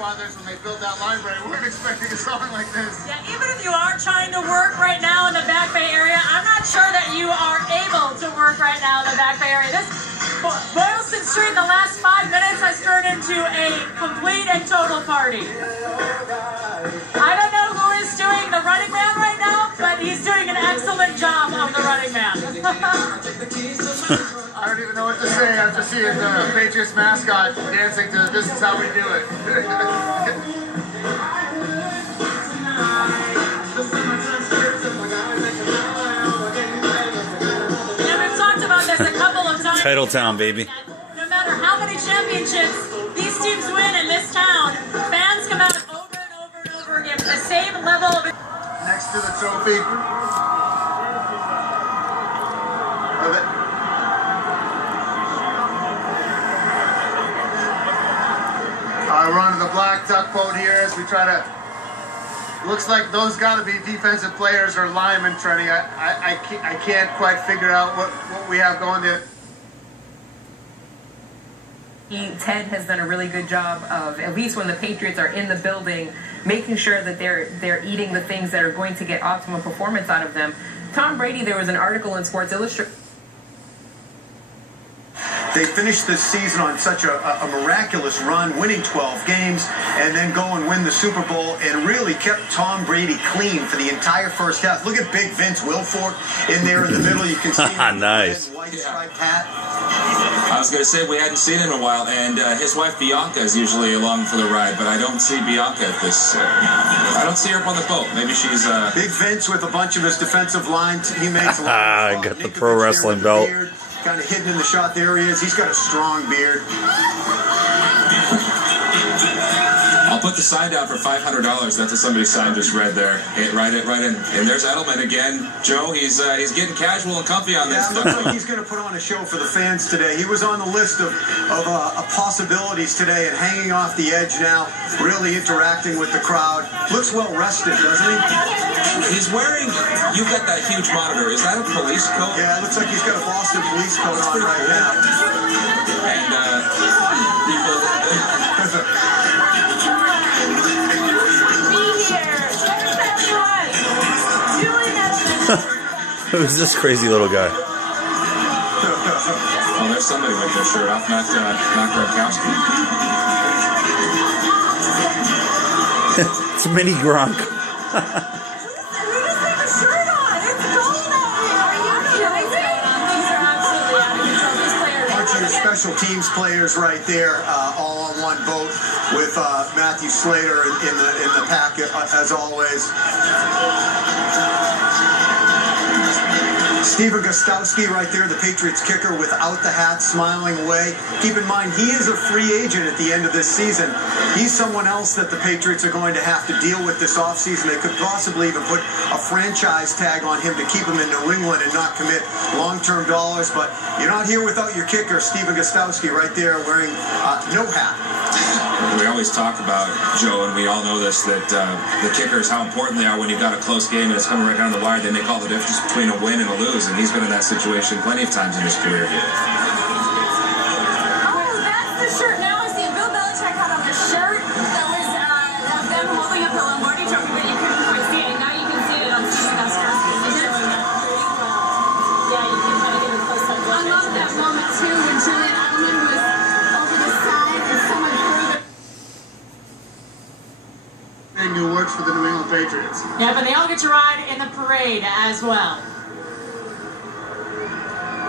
forefathers, when they built that library, weren't expecting a song like this. Yeah, even if you are trying to work right now in the Back Bay area, I'm not sure that you are able to work right now in the Back Bay area. This Boylston Street in the last 5 minutes has turned into a complete and total party. I don't know who is doing the running man right now, but he's doing an excellent job of the running man. I don't even know what to say after seeing the Patriots mascot dancing to "This Is How We Do It." We've talked about this a couple of times. Titletown, baby. No matter how many championships these teams win in this town, fans come out over and over and over again with the same level of... Next to the trophy. We're on to the black duck boat here as we try to... Looks like those got to be defensive players or linemen training. I can't quite figure out what we have going there. Ted has done a really good job of, at least when the Patriots are in the building, making sure that they're eating the things that are going to get optimal performance out of them. Tom Brady, there was an article in Sports Illustrated. They finished this season on such a miraculous run, winning 12 games, and then go and win the Super Bowl, and really kept Tom Brady clean for the entire first half. Look at Big Vince Wilfork in there in the middle. You can see him. Nice. White striped hat. I was going to say we hadn't seen him in a while, and his wife Bianca is usually along for the ride, but I don't see Bianca at this. I don't see her up on the boat. Maybe she's... Big Vince with a bunch of his defensive line teammates. I got the pro wrestling belt. Kind of hidden in the shot. There he is. He's got a strong beard. I'll put the sign down for $500. That's what somebody's sign just read there. Right in. And there's Edelman again. Joe, he's getting casual and comfy on this. Yeah, looks like he's going to put on a show for the fans today. He was on the list of possibilities today and hanging off the edge now, really interacting with the crowd. Looks well rested, doesn't he? He's wearing, you've got that huge monitor. Is that a police coat? Yeah, it looks like he's got a Boston police coat on right now. And people... Who's this crazy little guy? Oh, there's somebody with their shirt off, not Gronkowski. It's Mini Gronk. Special teams players right there, all on one boat with Matthew Slater in the pack as always. Steven Gostowski right there, the Patriots kicker without the hat, smiling away. Keep in mind, he is a free agent at the end of this season. He's someone else that the Patriots are going to have to deal with this offseason. They could possibly even put a franchise tag on him to keep him in New England and not commit long-term dollars. But you're not here without your kicker, Steven Gostowski, right there wearing no hat. We always talk about, Joe, and we all know this, that the kickers, how important they are when you've got a close game and it's coming right down the wire. They make all the difference between a win and a lose, and he's been in that situation plenty of times in his career. Oh, that's the shirt. Now I see it. Bill Belichick had on a shirt that was of them holding up the Lombardi trophy, but you couldn't quite see it. And now you can see it on Steven Gostowski. Yeah, you can kind of get a close up. I love that moment, too, when Julian Edelman was over the side and someone threw the... Who works for the New England Patriots. Yeah, but they all get to ride in the parade as well.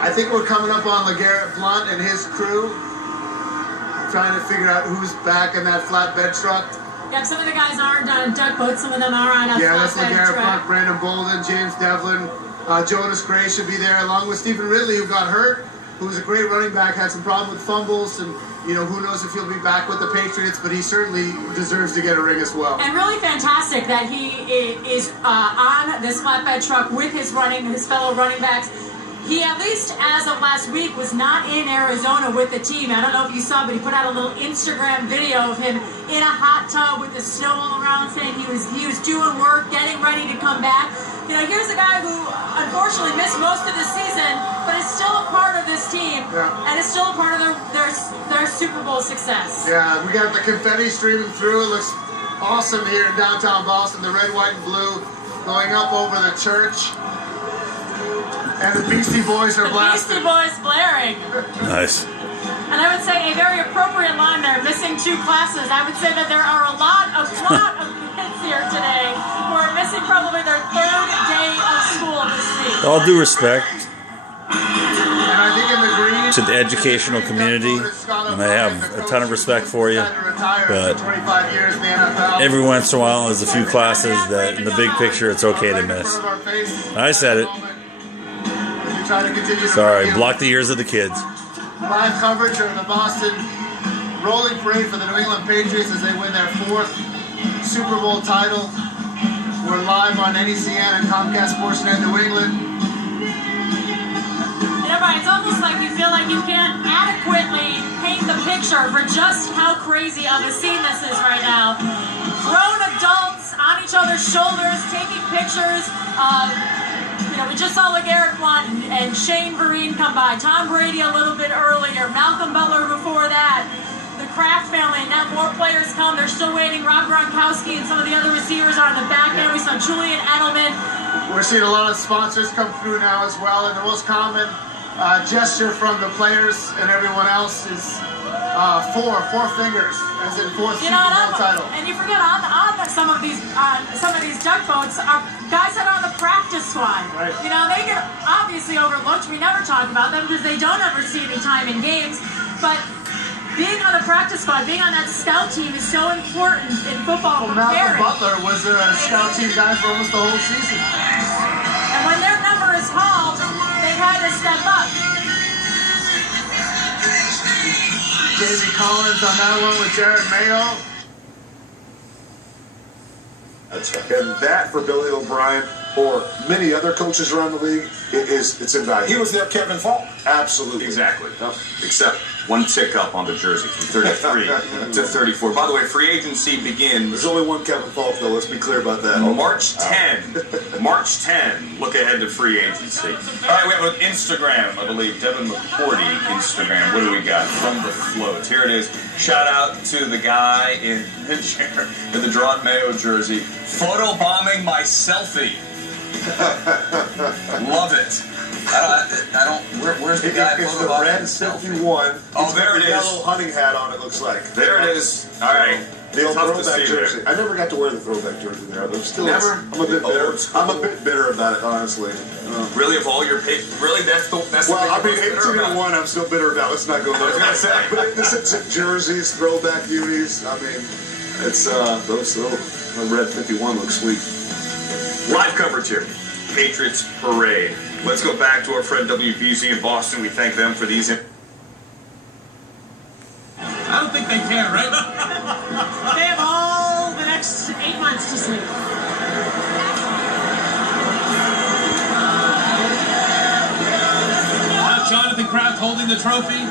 I think we're coming up on LeGarrette Blount and his crew. I'm trying to figure out who's back in that flatbed truck. Yep, some of the guys aren't on duck boats, some of them are on a Yeah, that's flatbed LeGarrette truck. Blount, Brandon Bolden, James Devlin, Jonas Gray should be there, along with Stephen Ridley, who got hurt, who was a great running back, had some problem with fumbles, and you know, who knows if he'll be back with the Patriots, but he certainly deserves to get a ring as well. And really fantastic that he is on this flatbed truck with his fellow running backs. he, at least as of last week, was not in Arizona with the team. I don't know if you saw, but he put out a little Instagram video of him in a hot tub with the snow all around, saying he was doing work, getting ready to come back. You know, here's a guy who unfortunately missed most of the season, but is still a part of this team, and is still a part of their Super Bowl success. Yeah, we got the confetti streaming through. It looks awesome here in downtown Boston. The red, white, and blue going up over the church. And the Beastie Boys are blasting. Beastie Boys blaring. Nice. And I would say a very appropriate line there, missing 2 classes. I would say that there are a lot of kids here today who are missing probably their 3rd day of school this week. All due respect And I think in the green to the educational community, and I have a ton of respect for you, but every once in a while there's a few classes that in the big picture it's okay to miss. I said it. Sorry, block the ears of the kids. Live coverage of the Boston rolling parade for the New England Patriots as they win their 4th Super Bowl title. We're live on NECN and Comcast Sportsnet New England. It's almost like you feel like you can't adequately paint the picture for just how crazy of a scene this is right now. Grown adults on each other's shoulders, taking pictures. We just saw LeGarrette Blount and Shane Vereen come by. Tom Brady a little bit earlier. Malcolm Butler before that. The Kraft family. Now more players come. They're still waiting. Rob Gronkowski and some of the other receivers are on the back end. We saw Julian Edelman. We're seeing a lot of sponsors come through now as well. And the most common gesture from the players and everyone else is four fingers, as in 4th Super Bowl title. And you forget on some of these duck boats, guys that are on the practice squad. Right. You know, they get obviously overlooked. We never talk about them because they don't ever see any time in games. But being on the practice squad, being on that scout team is so important in football. Well, Malcolm Butler was a scout team guy for almost the whole season. And when their number is called, they had to step up. Jamie Collins on that one with Jared Mayo. That's right. And that for Billy O'Brien or many other coaches around the league, it's invaluable. He was their Kevin Falk. Absolutely. Exactly. Except one tick up on the jersey from 33 to 34. By the way, free agency begins. There's only one Kevin Falk, though. Let's be clear about that. March 10. March 10. Look ahead to free agency. All right, we have an Instagram, I believe. Devin McCourty Instagram. What do we got? From the float. Here it is. Shout out to the guy in the Drawn Mayo jersey. Photo bombing my selfie. Love it. I don't. Where's the guy? It's the red 51. Oh, there it is. Yellow hunting hat on. It looks like. There it is. All right. The old Tough to throwback see jersey. there. I never got to wear the throwback jersey there. I'm still. Never? I'm a bit bitter. I'm a bit bitter about it, honestly. Really, of all your pay, really, that's the Well, I mean, 18-1. I'm still bitter about. Let's not go there. I was gonna say. But this jerseys, throwback unis. I mean, it's those the red 51 looks sweet. Live coverage here. Patriots parade. Let's go back to our friend WBZ in Boston. We thank them for these. I don't think they can, right? They have all the next 8 months to sleep. Jonathan Kraft holding the trophy.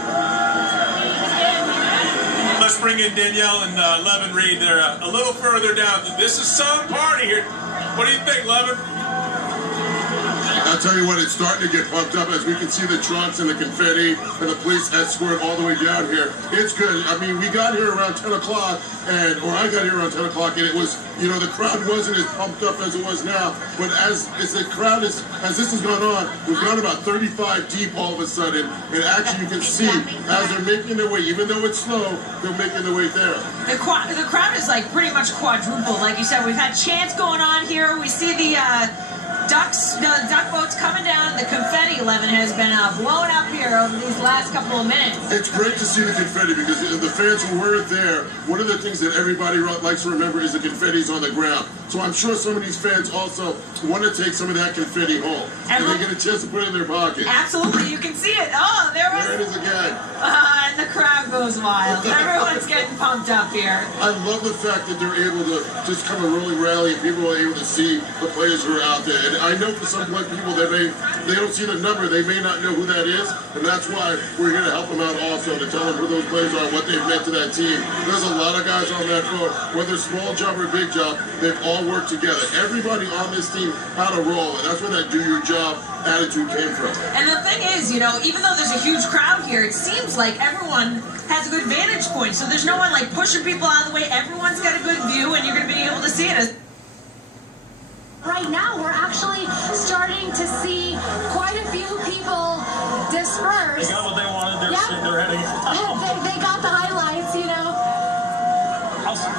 Let's bring in Danielle and Levin Reed. They're a little further down. This is some party here. What do you think, Levin? I'll tell you what, it's starting to get pumped up as we can see the trucks and the confetti and the police escort all the way down here. It's good. I mean, we got here around 10 o'clock, or I got here around 10 o'clock, and it was, the crowd wasn't as pumped up as it was now. But as this has gone on, we've gone about 35 deep all of a sudden, and actually you can see as they're making their way, even though it's slow, they're making their way there. The crowd is like pretty much quadrupled. Like you said, we've had chants going on here. We see the duck boats coming down. The confetti, Levin, has been blown up here over these last couple of minutes. It's great to see the confetti because the fans who weren't there, one of the things that everybody likes to remember is the confetti's on the ground. So I'm sure some of these fans also want to take some of that confetti home. And they get a chance to put it in their pocket. Absolutely. You can see it. Oh, there it is again. And the crowd goes wild. Everyone's getting pumped up here. I love the fact that they're able to just come a rolling rally and people are able to see the players who are out there. And I know for some people they don't see the number, they may not know who that is, and that's why we're here to help them out also, to tell them who those players are, what they've meant to that team. There's a lot of guys on that court, whether small job or big job, they've all worked together. Everybody on this team had a role, and that's where that do your job attitude came from. And the thing is, even though there's a huge crowd here, it seems like everyone has a good vantage point. So there's no one like pushing people out of the way. Everyone's got a good view, and you're going to be able to see it. Right now, we're actually starting to see quite a few people disperse. They got what they wanted. They're heading. They got the highlights,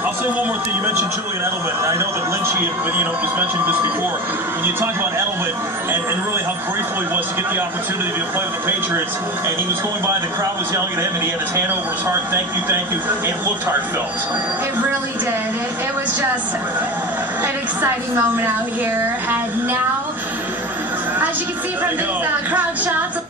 I'll say one more thing. You mentioned Julian Edelman. I know that Lynchy, was mentioning this before. When you talk about Edelman and really how grateful he was to get the opportunity to play with the Patriots, and he was going by, the crowd was yelling at him, and he had his hand over his heart. Thank you. It looked heartfelt. It really did. It was just an exciting moment out here. And now, as you can see from these crowd shots,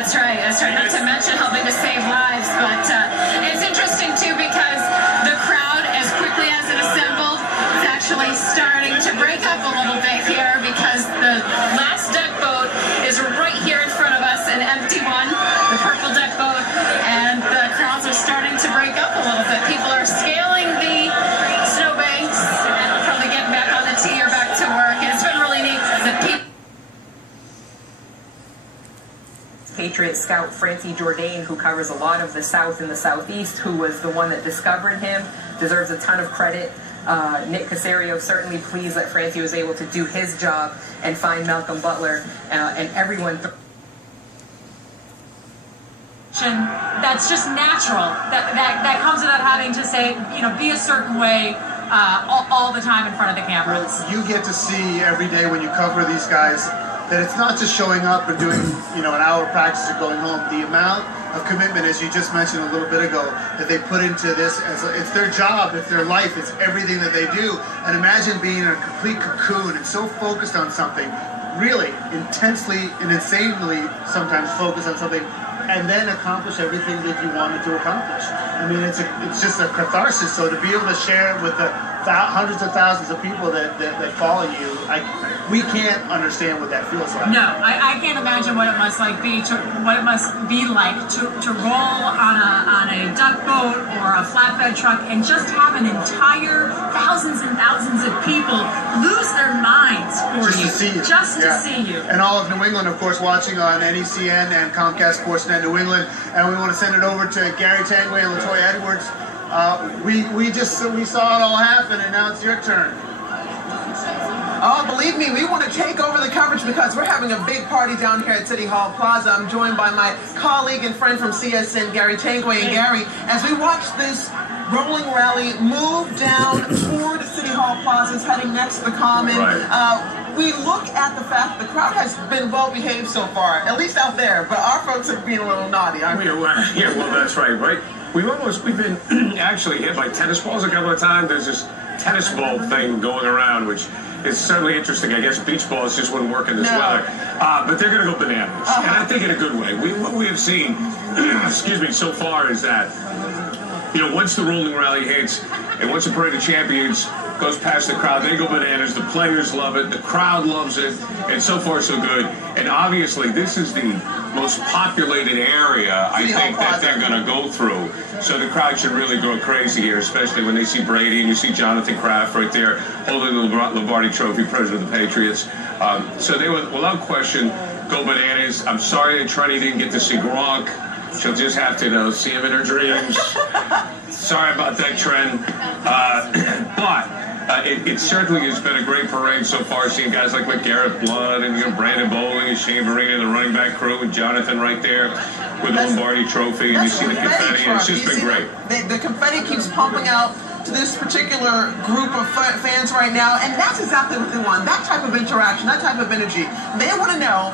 That's right. Not to mention helping to save lives, but it's interesting too because the crowd, as quickly as it assembled, is actually starting to break up a little bit here because the last duck boat is right here in front of us, an empty one, the purple duck boat, and the crowds are starting to break up a little bit. People are scaling the snowbanks, probably getting back on the tee or back to work, and it's been really neat. Patriots scout Francie Jourdain, who covers a lot of the South and the Southeast, who was the one that discovered him, deserves a ton of credit. Nick Caserio certainly pleased that Francie was able to do his job and find Malcolm Butler, and everyone. That's just natural. That comes without having to say, be a certain way all the time in front of the cameras. You get to see every day when you cover these guys that it's not just showing up and doing, an hour of practice and going home. The amount of commitment, as you just mentioned a little bit ago, that they put into this, it's their job, it's their life, it's everything that they do. And imagine being in a complete cocoon and so focused on something, really intensely and insanely sometimes focused on something, and then accomplish everything that you wanted to accomplish. I mean, it's just a catharsis. So to be able to share it with the hundreds of thousands of people that follow you, we can't understand what that feels like. No, I can't imagine what it must be to roll on a duck boat or a flatbed truck and just have an entire thousands and thousands of people lose their minds for just you. To see you. Just to see you. And all of New England, of course, watching on NECN and Comcast Sportsnet New England. And we want to send it over to Gary Tanguay and LaToya Edwards. We saw it all happen, and now it's your turn. Oh, believe me, we want to take over the coverage because we're having a big party down here at City Hall Plaza. I'm joined by my colleague and friend from CSN, Gary Tanguay. And Gary, as we watch this rolling rally move down toward City Hall Plaza, heading next to the Common, we look at the fact that the crowd has been well behaved so far, at least out there, but our folks have been a little naughty, aren't we? Yeah, well, that's right? We've been actually hit by tennis balls a couple of times. There's this tennis ball thing going around, which is certainly interesting. I guess beach balls just wouldn't work in this weather. But they're going to go bananas. And I think in a good way. What we have seen, so far is that, once the rolling rally hits and once the Parade of Champions goes past the crowd, they go bananas. The players love it. The crowd loves it. And so far, so good. And obviously, this is the most populated area, I think, that they're going to go through. So the crowd should really go crazy here, especially when they see Brady and you see Jonathan Kraft right there holding the Lombardi Trophy, president of the Patriots. So they will, without question, go bananas. I'm sorry that Trenny didn't get to see Gronk. She'll just have to see him in her dreams. Sorry about that, Trent. But it certainly has been a great parade so far, seeing guys like Garrett Blood and Brandon Bowling and Shane Vereen and the running back crew, and Jonathan right there with the Lombardi Trophy, and you see the confetti, and it's just been great. The confetti keeps pumping out to this particular group of fans right now, and that's exactly what they want, that type of interaction, that type of energy. They want to know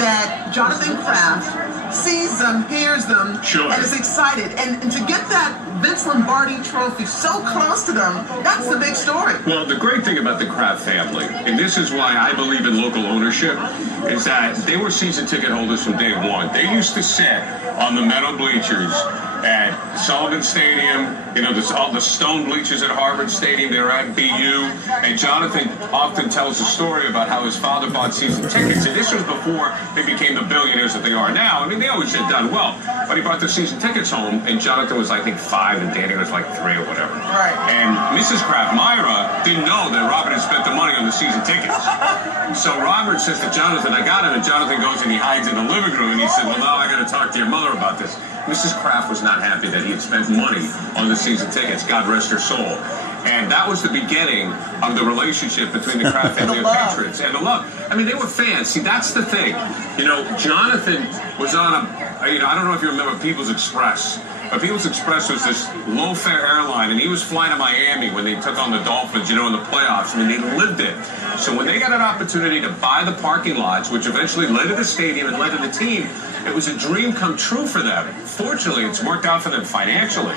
that Jonathan Kraft sees them, hears them, and is excited. And to get that Vince Lombardi Trophy so close to them, that's the big story. Well, the great thing about the Kraft family, and this is why I believe in local ownership, is that they were season ticket holders from day one. They used to sit on the metal bleachers at Sullivan Stadium, you know, there's all the stone bleachers at Harvard Stadium, they're at BU, and Jonathan often tells a story about how his father bought season tickets, and this was before they became the billionaires that they are now. I mean, they always had done well, but he brought the season tickets home, and Jonathan was, I think, 5, and Danny was like 3 or whatever. Right. And Mrs. Kraft, Myra, didn't know that Robert had spent the money on the season tickets. So Robert says to Jonathan, I got him, and Jonathan goes and he hides in the living room, and he said, well, now I got to talk to your mother about this. Mrs. Kraft was not happy that he had spent money on the season tickets, God rest her soul. And that was the beginning of the relationship between the Kraft family and Patriots. And the love. I mean, they were fans. See, that's the thing. You know, Jonathan was on I don't know if you remember People's Express. But People's Express was this low-fare airline, and he was flying to Miami when they took on the Dolphins, you know, in the playoffs. I mean, they lived it. So when they got an opportunity to buy the parking lots, which eventually led to the stadium and led to the team, it was a dream come true for them. Fortunately, it's worked out for them financially.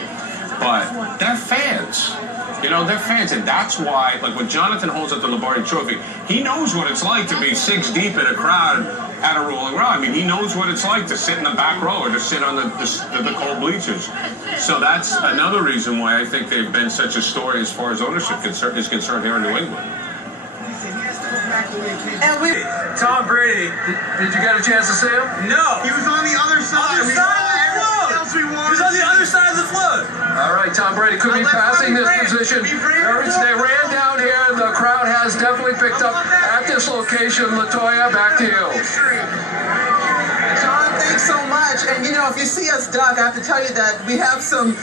But they're fans. You know, they're fans, and that's why, like, when Jonathan holds up the Lombardi Trophy, he knows what it's like to be 6 deep in a crowd at a Rolling Rock. I mean, he knows what it's like to sit in the back row or to sit on the cold bleachers. So that's another reason why I think they've been such a story as far as ownership is concerned here in New England. And Tom Brady, did you get a chance to see him? No. He was on the other side. Other side of the float. He was on the other side of the float. All right, Tom Brady could be passing this position. They ran down here, and the crowd has definitely picked up at this location. Latoya, back to you. John, thanks so much. And you know, if you see us duck, I have to tell you that we have some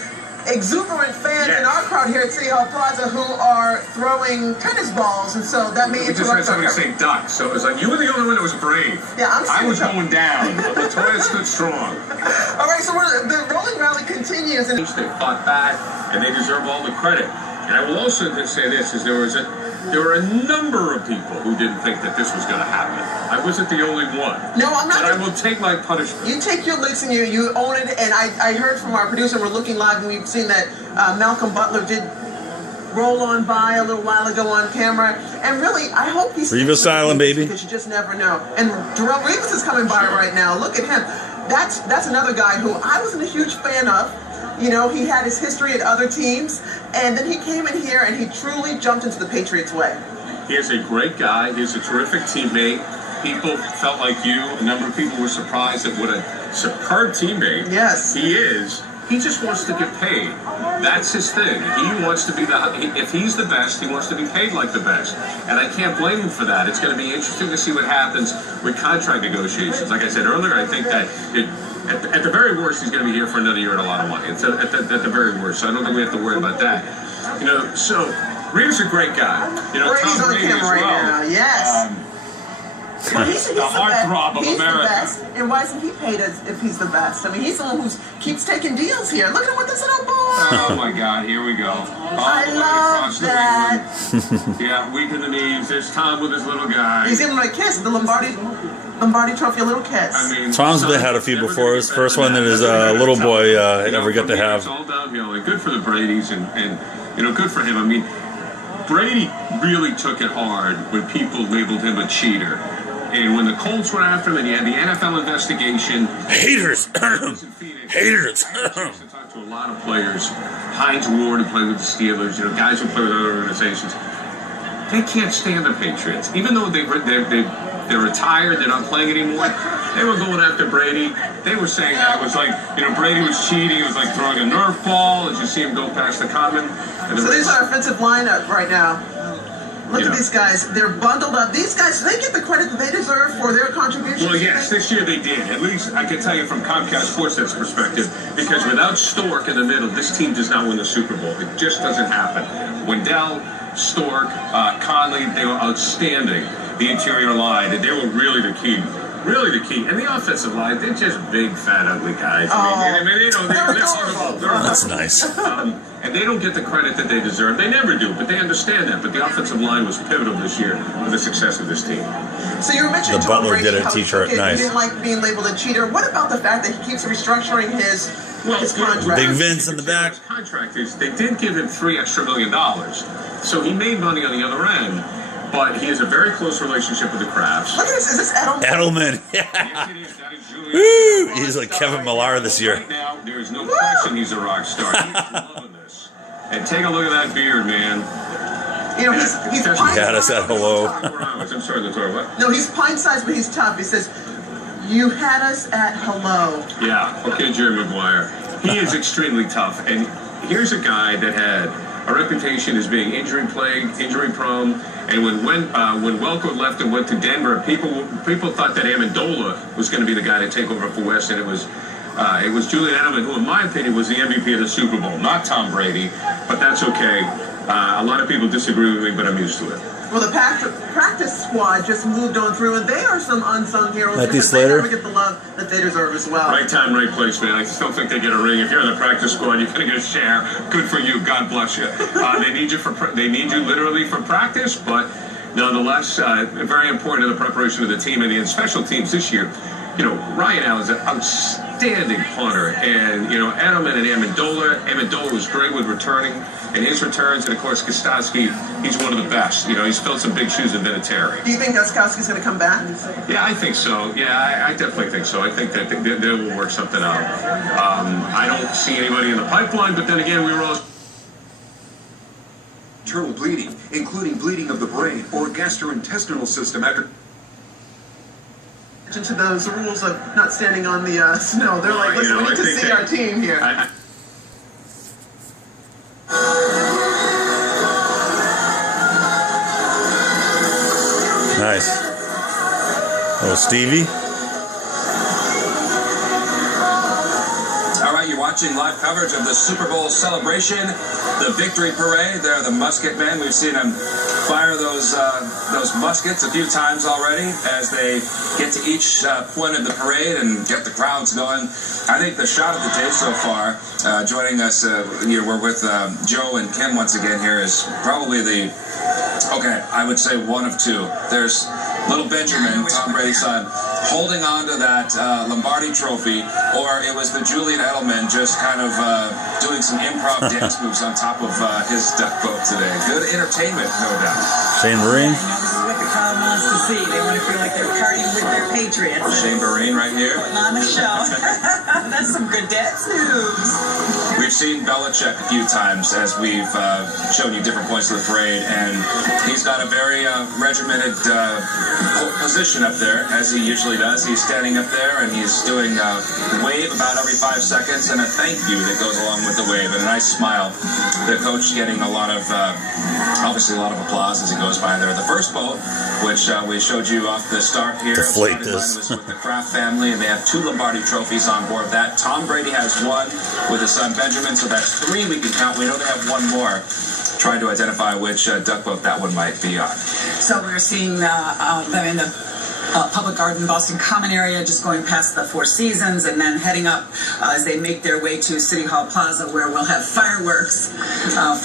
exuberant fans in our crowd here at City Hall Plaza who are throwing tennis balls, and so that may interrupt. We just heard somebody say duck, so it was like you were the only one that was brave. Yeah, I was going down, but Latoya stood strong. All right, so the rolling rally continues, and they fought back, and they deserve all the credit. And I will also say this: is there were a number of people who didn't think that this was going to happen. I wasn't the only one. No, I'm not. But I will take my punishment. You take your licks and you own it. And I heard from our producer, we're looking live, and we've seen that Malcolm Butler did roll on by a little while ago on camera. And really, I hope he's Revis Island, baby. Because you just never know. And Darrell Revis is coming by right now. Look at him. That's another guy who I wasn't a huge fan of. You know, he had his history at other teams, and then he came in here and he truly jumped into the Patriots' way. He is a great guy. He's a terrific teammate. People felt like you. A number of people were surprised at what a superb teammate he is. He just wants to get paid. That's his thing. He wants to be if he's the best, he wants to be paid like the best. And I can't blame him for that. It's going to be interesting to see what happens with contract negotiations. Like I said earlier, I think that at the very worst, he's going to be here for another year and a lot of money. It's at the very worst. So I don't think we have to worry about that. You know, so Reeves is a great guy. You know, Brady's Tom on the Brady camera as well. Right now. Yes. He's the heartthrob of He's America. the best, and why isn't he paid as if he's the best? I mean, he's the one who keeps taking deals here. Look at what this little boy. Oh my God, here we go. I love that. Yeah, weak in the knees. There's Tom with his little guy. He's giving him a kiss, the Lombardi Trophy, a little kiss. I mean, Tom's had a few before. His first one that his little boy ever got to have. It's all downhill, and good for the Bradys, and you know, good for him. I mean, Brady really took it hard when people labeled him a cheater. And when the Colts went after him, and you had the NFL investigation. Haters! Haters! I talked to a lot of players. Hines Ward, who played with the Steelers, you know, guys who play with other organizations. They can't stand the Patriots. Even though they're retired, they're not playing anymore, they were going after Brady. They were saying that it was like, you know, Brady was cheating. It was like throwing a Nerf ball as you see him go past the common. So these are our offensive lineup right now. Look at these guys. They're bundled up. These guys, they get the credit that they deserve for their contributions. Well, yes, this year they did. At least I can tell you from Comcast Sportsnet's perspective, because without Stork in the middle, this team does not win the Super Bowl. It just doesn't happen. Wendell, Stork, Conley, they were outstanding. The interior line, and they were really the key. Really the key. And the offensive line, they're just big, fat, ugly guys. I mean, they're horrible. That's nice. And they don't get the credit that they deserve. They never do, but they understand that. But the offensive line was pivotal this year for the success of this team. So you mentioned the Tom Butler Brady, did a t-shirt. Nice. He didn't like being labeled a cheater. What about the fact that he keeps restructuring his contract? Big Vince in the back. His contract is, they did give him $3 extra million. So he made money on the other end. but he has a very close relationship with the Crafts. Look at this. Is this Edelman? Edelman. Yes, it is. That is Julian. Woo! He's like Kevin Millar this year. Right now, there is no question he's a rock star. He's loving this. And take a look at that beard, man. You know, he's He had us at hello. I'm sorry, Latoya, what? No, he's pint-sized, but he's tough. He says, "You had us at hello." Yeah, okay, Jerry Maguire. He is extremely tough, and here's a guy that had a reputation as being injury-plagued, injury-prone, and when Welko left and went to Denver, people thought that Amendola was going to be the guy to take over for West, and it was Julian Edelman, who, in my opinion, was the MVP of the Super Bowl, not Tom Brady, but that's okay. A lot of people disagree with me, but I'm used to it. Well, the practice squad just moved on through, and they are some unsung heroes. Matthew because Slater? They never get the love that they deserve as well. Right time, right place, man. I still think they get a ring. If you're in the practice squad, you're going to get a share. Good for you. God bless you. They need you literally for practice, but nonetheless, very important to the preparation of the team and the special teams this year. You know, Ryan Allen's an outstanding punter, and Edelman and Amendola was great with returning and his returns, and of course Gostkowski, he's one of the best. He's filled some big shoes in Vinatieri. Do you think Gostkowski's going to come back? Yeah, I think so. Yeah, I definitely think so. I think that they will work something out. I don't see anybody in the pipeline, but then again, we were all internal bleeding, including bleeding of the brain or gastrointestinal system after. To those rules of not standing on the snow. They're like, listen, we need to see our team here. Nice. Oh, Stevie. All right, you're watching live coverage of the Super Bowl celebration, the victory parade. They're the musket men. We've seen them fire those muskets a few times already as they get to each point of the parade and get the crowds going. I think the shot of the day so far, joining us, we're with Joe and Ken once again here, is probably I would say one of two. There's little Benjamin, Tom Brady's son, holding on to that Lombardi trophy, or it was the Julian Edelman just kind of doing some improv dance moves on top of his duck boat today. Good entertainment, no doubt. Shane Vereen. This is what the crowd wants to see. They want to feel like they're partying with their Patriots. Shane Vereen right here. Putting on the show. That's some good dance moves. We've seen Belichick a few times as we've shown you different points of the parade, and he's got a very regimented position up there, as he usually does. He's standing up there and he's doing a wave about every 5 seconds and a thank you that goes along with the wave and a nice smile. The coach getting a lot of, obviously a lot of applause as he goes by there. The first boat, which we showed you off the start here, Deflate this. was with the Kraft family, and they have 2 Lombardi trophies on board that. Tom Brady has 1 with his son Benjamin, so that's 3 we can count. We know they have 1 more. Trying to identify which duck boat that one might be on. So we're seeing them in the Public Garden, Boston Common area, just going past the Four Seasons and then heading up as they make their way to City Hall Plaza, where we'll have fireworks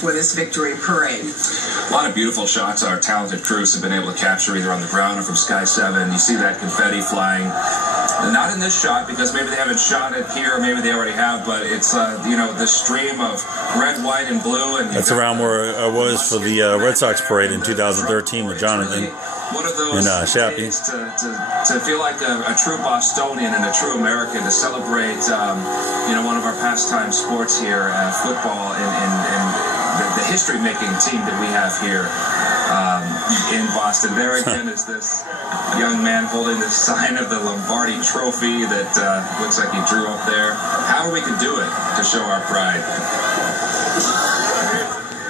for this victory parade. A lot of beautiful shots our talented crews have been able to capture either on the ground or from Sky 7. You see that confetti flying. Not in this shot because maybe they haven't shot it here, or maybe they already have, but it's the stream of red, white, and blue. And that's around where I was for the Red Sox parade in 2013 with Jonathan. One of those Shappy. To feel like a true Bostonian and a true American, to celebrate one of our pastime sports here, football, and the history-making team that we have here in Boston. There again is this young man holding the sign of the Lombardi trophy that looks like he drew up there. However we can do it to show our pride.